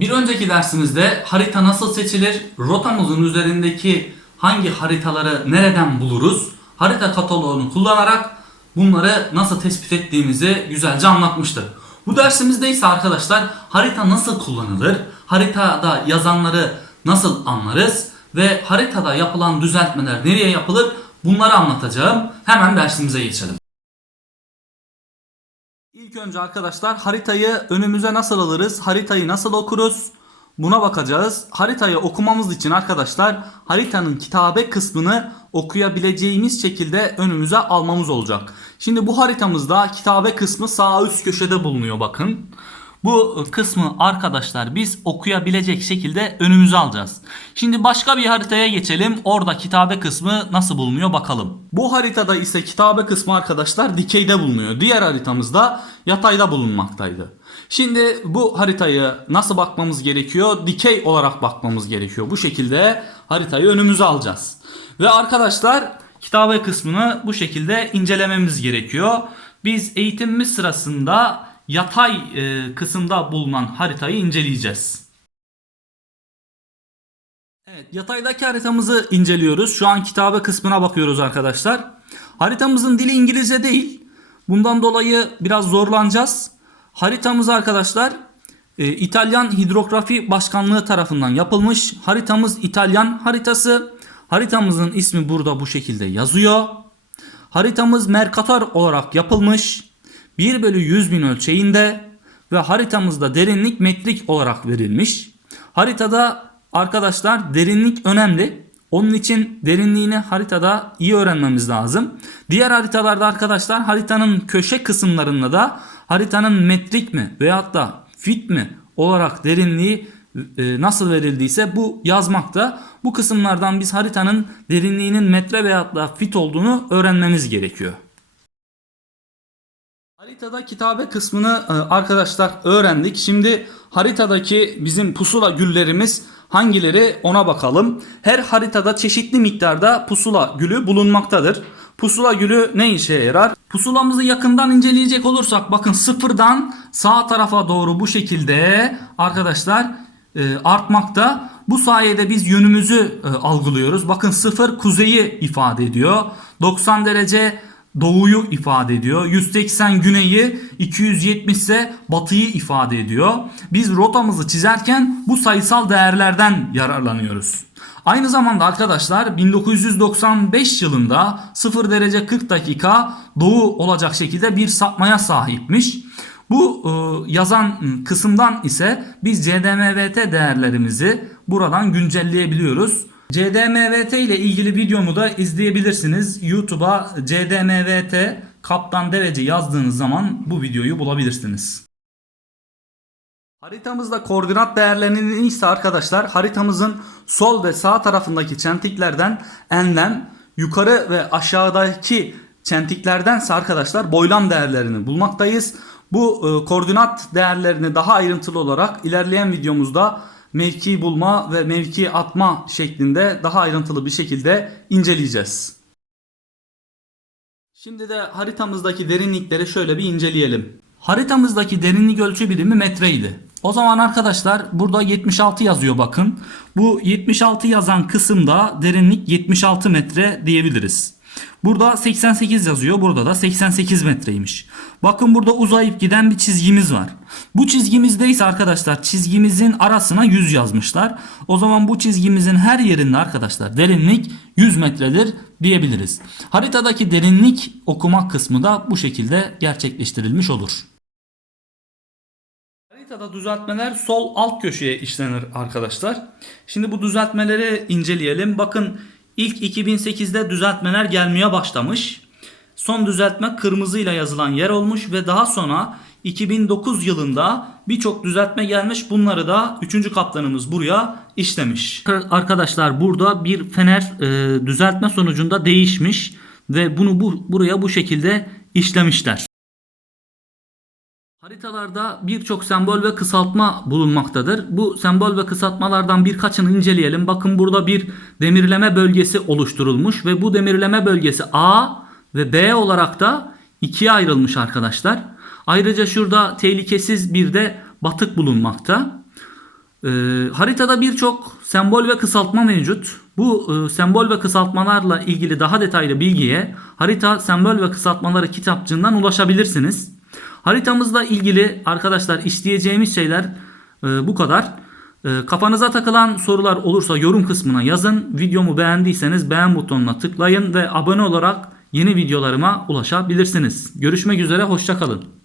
Bir önceki dersimizde harita nasıl seçilir, rotamızın üzerindeki hangi haritaları nereden buluruz, harita kataloğunu kullanarak bunları nasıl tespit ettiğimizi güzelce anlatmıştı. Bu dersimizde ise arkadaşlar harita nasıl kullanılır, haritada yazanları nasıl anlarız ve haritada yapılan düzeltmeler nereye yapılır bunları anlatacağım. Hemen dersimize geçelim. İlk önce arkadaşlar haritayı önümüze nasıl alırız? Haritayı nasıl okuruz? Buna bakacağız. Haritayı okumamız için arkadaşlar haritanın kitabe kısmını okuyabileceğimiz şekilde önümüze almamız olacak. Şimdi bu haritamızda kitabe kısmı sağ üst köşede bulunuyor bakın. Bu kısmı arkadaşlar biz okuyabilecek şekilde önümüze alacağız. Şimdi başka bir haritaya geçelim. Orada kitabe kısmı nasıl bulunuyor bakalım. Bu haritada ise kitabe kısmı arkadaşlar dikeyde bulunuyor. Diğer haritamızda yatayda bulunmaktaydı. Şimdi bu haritayı nasıl bakmamız gerekiyor? Dikey olarak bakmamız gerekiyor. Bu şekilde haritayı önümüze alacağız. Ve arkadaşlar kitabe kısmını bu şekilde incelememiz gerekiyor. Biz eğitimimiz sırasında yatay e, kısımda bulunan haritayı inceleyeceğiz. Evet, yataydaki haritamızı inceliyoruz. Şu an kitabe kısmına bakıyoruz arkadaşlar. Haritamızın dili İngilizce değil. Bundan dolayı biraz zorlanacağız. Haritamız arkadaşlar e, İtalyan Hidrografi Başkanlığı tarafından yapılmış. Haritamız İtalyan haritası. Haritamızın ismi burada bu şekilde yazıyor. Haritamız Mercator olarak yapılmış. 1 bölü 100 bin ölçeğinde ve haritamızda derinlik metrik olarak verilmiş. Haritada arkadaşlar derinlik önemli. Onun için derinliğini haritada iyi öğrenmemiz lazım. Diğer haritalarda arkadaşlar haritanın köşe kısımlarında da haritanın metrik mi veyahut da fit mi olarak derinliği e, nasıl verildiyse bu yazmakta. Bu kısımlardan biz haritanın derinliğinin metre veyahut da fit olduğunu öğrenmemiz gerekiyor. Haritada kitabe kısmını e, arkadaşlar öğrendik. Şimdi haritadaki bizim pusula güllerimiz hangileri ona bakalım. Her haritada çeşitli miktarda pusula gülü bulunmaktadır. Pusula gülü ne işe yarar? Pusulamızı yakından inceleyecek olursak bakın sıfırdan sağ tarafa doğru bu şekilde arkadaşlar e, artmakta. Bu sayede biz yönümüzü e, algılıyoruz. Bakın sıfır kuzeyi ifade ediyor. 90 derece doğuyu ifade ediyor. 180 güneyi, 270 ise batıyı ifade ediyor. Biz rotamızı çizerken bu sayısal değerlerden yararlanıyoruz. Aynı zamanda arkadaşlar 1995 yılında 0 derece 40 dakika doğu olacak şekilde bir sapmaya sahipmiş. Bu e, yazan kısımdan ise biz CDMVT değerlerimizi buradan güncelleyebiliyoruz. CDMVT ile ilgili videomu da izleyebilirsiniz. YouTube'a CDMVT Kaptan Deveci yazdığınız zaman bu videoyu bulabilirsiniz. Haritamızda koordinat değerlerinin ise arkadaşlar haritamızın sol ve sağ tarafındaki çentiklerden enlem, yukarı ve aşağıdaki çentiklerdense arkadaşlar boylam değerlerini bulmaktayız. Bu e, koordinat değerlerini daha ayrıntılı olarak ilerleyen videomuzda mevki bulma ve mevki atma şeklinde daha ayrıntılı bir şekilde inceleyeceğiz. Şimdi de haritamızdaki derinlikleri şöyle bir inceleyelim. Haritamızdaki derinlik ölçü birimi metreydi. O zaman arkadaşlar burada 76 yazıyor bakın. Bu 76 yazan kısımda derinlik 76 metre diyebiliriz. Burada 88 yazıyor. Burada da 88 metreymiş. Bakın burada uzayıp giden bir çizgimiz var. Bu çizgimizde ise arkadaşlar çizgimizin arasına 100 yazmışlar. O zaman bu çizgimizin her yerinde arkadaşlar derinlik 100 metredir diyebiliriz. Haritadaki derinlik okuma kısmı da bu şekilde gerçekleştirilmiş olur. Haritada düzeltmeler sol alt köşeye işlenir arkadaşlar. Şimdi bu düzeltmeleri inceleyelim. Bakın ilk 2008'de düzeltmeler gelmeye başlamış. Son düzeltme kırmızıyla yazılan yer olmuş ve daha sonra 2009 yılında birçok düzeltme gelmiş. Bunları da 3. kaptanımız buraya işlemiş. Arkadaşlar burada bir fener e, düzeltme sonucunda değişmiş ve bunu bu, buraya bu şekilde işlemişler. Haritalarda birçok sembol ve kısaltma bulunmaktadır. Bu sembol ve kısaltmalardan birkaçını inceleyelim. Bakın burada bir demirleme bölgesi oluşturulmuş ve bu demirleme bölgesi A ve B olarak da ikiye ayrılmış arkadaşlar. Ayrıca şurada tehlikesiz bir de batık bulunmakta. Ee, haritada birçok sembol ve kısaltma mevcut. Bu e, sembol ve kısaltmalarla ilgili daha detaylı bilgiye harita sembol ve kısaltmaları kitapçığından ulaşabilirsiniz. Haritamızla ilgili arkadaşlar isteyeceğimiz şeyler e, bu kadar. E, kafanıza takılan sorular olursa yorum kısmına yazın. Videomu beğendiyseniz beğen butonuna tıklayın ve abone olarak yeni videolarıma ulaşabilirsiniz. Görüşmek üzere hoşçakalın.